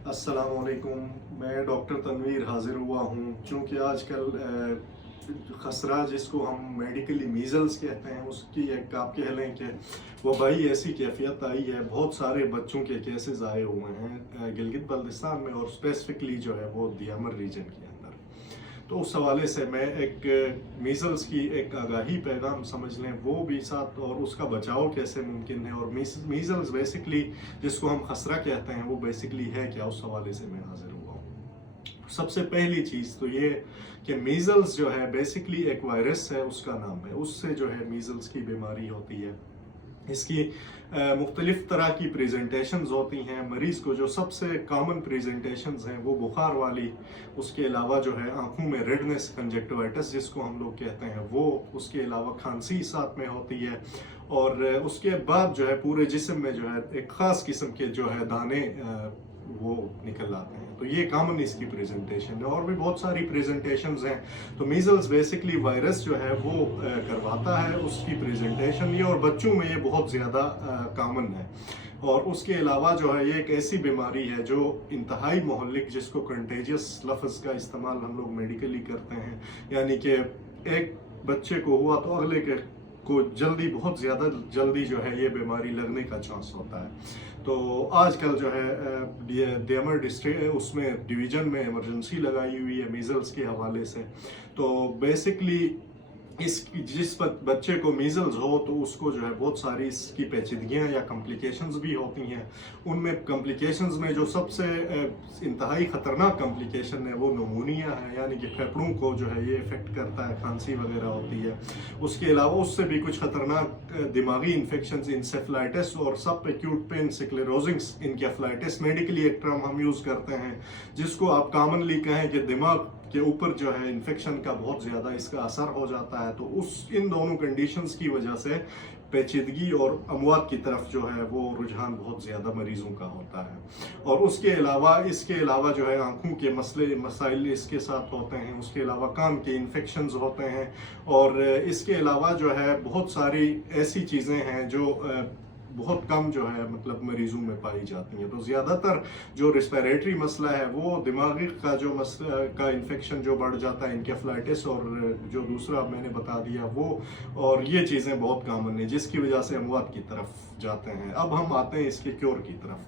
अस्सलाम वालेकुम। मैं डॉक्टर तनवीर हाज़िर हुआ हूँ। चूँकि आजकल खसरा जिसको हम मेडिकली मीज़ल्स कहते हैं, उसकी एक आप कह लें कि वबाई ऐसी कैफियत आई है। बहुत सारे बच्चों के केसेस आए हुए हैं गिलगित बल्तिस्तान में, और स्पेसिफिकली जो है वो दियामर रीजन के अंदर। तो उस हवाले से मैं एक मीज़ल्स की एक आगाही पैगाम समझ लें वो भी साथ, और उसका बचाव कैसे मुमकिन है, और मीज़ल्स बेसिकली जिसको हम खसरा कहते हैं वो बेसिकली है क्या, उस हवाले से मैं हाजिर हुआ हूँ। सबसे पहली चीज़ तो ये कि मीज़ल्स जो है बेसिकली एक वायरस है, उसका नाम है, उससे जो है मीज़ल्स की बीमारी होती है। इसकी मुख्तलिफ तरह की प्रेजेंटेशंस होती हैं। मरीज़ को जो सबसे कॉमन प्रेजेंटेशंस हैं वो बुखार वाली, उसके अलावा जो है आंखों में रेडनेस, कंजक्टिवाइटिस जिसको हम लोग कहते हैं वो, उसके अलावा खांसी साथ में होती है, और उसके बाद जो है पूरे जिस्म में जो है एक ख़ास किस्म के जो है दाने वो निकल आते हैं। तो ये कॉमन इसकी प्रेजेंटेशन है, और भी बहुत सारी प्रेजेंटेशंस हैं। तो मीज़ल्स बेसिकली वायरस जो है वो करवाता है उसकी प्रेजेंटेशन ये, और बच्चों में ये बहुत ज़्यादा कॉमन है। और उसके अलावा जो है ये एक ऐसी बीमारी है जो इंतहाई मोहल्लिक, जिसको कंटेजियस लफ्ज़ का इस्तेमाल हम लोग मेडिकली करते हैं, यानी कि एक बच्चे को हुआ तो अगले के को जल्दी, बहुत ज़्यादा जल्दी जो है ये बीमारी लगने का चांस होता है। तो आजकल जो है दियामर डिस्ट्रिक्ट उसमें डिवीज़न में इमरजेंसी लगाई हुई है मीज़ल्स के हवाले से। तो बेसिकली जिस बच्चे को मीज़ल्स हो तो उसको जो है बहुत सारी इसकी पेचीदगियाँ या कॉम्प्लिकेशंस भी होती हैं। उनमें कॉम्प्लिकेशंस में जो सबसे इंतहाई ख़तरनाक कॉम्प्लिकेशन है वो नमूनिया है, यानी कि फेफड़ों को जो है ये इफ़ेक्ट करता है, खांसी वगैरह होती है। उसके अलावा उससे भी कुछ ख़तरनाक दिमागी इन्फेक्शंस, इंसेफ्लाइटिस और सब एक्यूट पेन स्क्लेरोसिस इनकेफ्लाइटिस, मेडिकली एक टर्म हम यूज़ करते हैं जिसको आप कॉमनली कहें कि दिमाग के ऊपर जो है इन्फेक्शन का बहुत ज़्यादा इसका असर हो जाता है। तो इन दोनों कंडीशंस की वजह से पेचीदगी और अमवात की तरफ जो है वो रुझान बहुत ज़्यादा मरीज़ों का होता है। और इसके अलावा जो है आंखों के मसाइल इसके साथ होते हैं। उसके अलावा कान के इन्फेक्शंस होते हैं, और इसके अलावा जो है बहुत सारी ऐसी चीज़ें हैं जो बहुत कम जो है मतलब मरीजों में पाई जाती हैं। तो ज़्यादातर जो रेस्पिरेटरी मसला है वो दिमागी का जो का इन्फेक्शन जो बढ़ जाता है, इनकेफ्लाइटिस, और जो दूसरा मैंने बता दिया वो, और ये चीज़ें बहुत कॉमन है जिसकी वजह से अमवात की तरफ जाते हैं। अब हम आते हैं इसके क्योर की तरफ।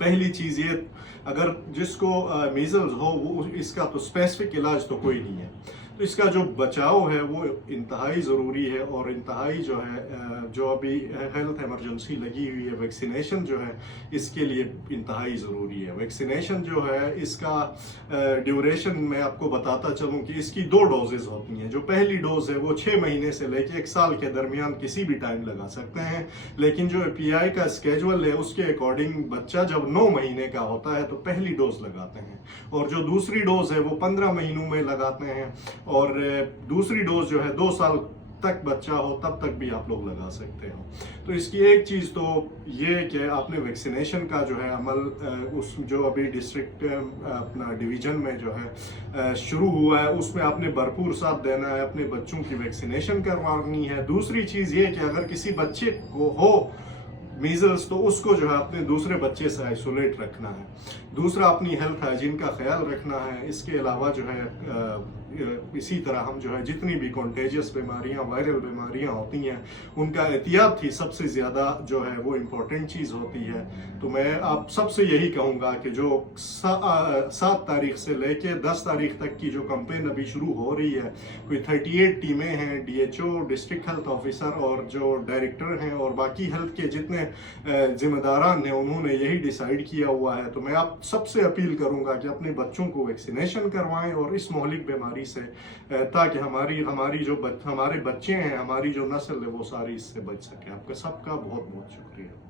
पहली चीज़ ये, अगर जिसको मीज़ल्स हो वो, इसका तो स्पेसिफिक इलाज तो कोई नहीं है, तो इसका जो बचाव है वो इंतहाई ज़रूरी है। और इंतहाई जो है जो अभी हेल्थ इमरजेंसी लगी हुई है, वैक्सीनेशन जो है इसके लिए इंतहाई ज़रूरी है। वैक्सीनेशन जो है इसका ड्यूरेशन मैं आपको बताता चलूँ कि इसकी 2 डोजेज़ होती हैं। जो पहली डोज है वो 6 महीने से लेकर 1 साल के दरमियान किसी भी टाइम लगा सकते हैं, लेकिन जो PI का स्केजुअल है उसके अकॉर्डिंग बच्चा जब 9 महीने का होता है तो पहली डोज लगाते हैं, और जो दूसरी डोज है वो 15 महीनों में लगाते हैं, और दूसरी डोज जो है 2 साल तक बच्चा हो तब तक भी आप लोग लगा सकते हो। तो इसकी एक चीज़ तो ये कि आपने वैक्सीनेशन का जो है अमल उस जो अभी डिस्ट्रिक्ट अपना डिवीज़न में जो है शुरू हुआ है उसमें आपने भरपूर साथ देना है, अपने बच्चों की वैक्सीनेशन करवानी है। दूसरी चीज़ ये कि अगर किसी बच्चे को हो मीज़ल्स तो उसको जो है अपने दूसरे बच्चे से आइसोलेट रखना है। दूसरा, अपनी हेल्थ हाइजीन का ख्याल रखना है। इसके अलावा जो है इसी तरह हम जो है जितनी भी कॉन्टेजियस बीमारियां, वायरल बीमारियां होती हैं उनका एहतियात ही सबसे ज़्यादा जो है वो इम्पोर्टेंट चीज़ होती है। तो मैं आप सबसे यही कहूँगा कि जो 7 तारीख से लेके 10 तारीख तक की जो कैंपेन अभी शुरू हो रही है, कोई 38 टीमें हैं, DHO, डिस्ट्रिक्ट हेल्थ ऑफिसर, और जो डायरेक्टर हैं और बाकी हेल्थ के जितने जिम्मेदारान हैं उन्होंने यही डिसाइड किया हुआ है। तो मैं आप सबसे अपील करूंगा कि अपने बच्चों को वैक्सीनेशन करवाएं और इस मोहलिक बीमारी से, ताकि हमारे बच्चे हैं, हमारी जो नस्ल है वो सारी इससे बच सके। आपका सबका बहुत बहुत शुक्रिया।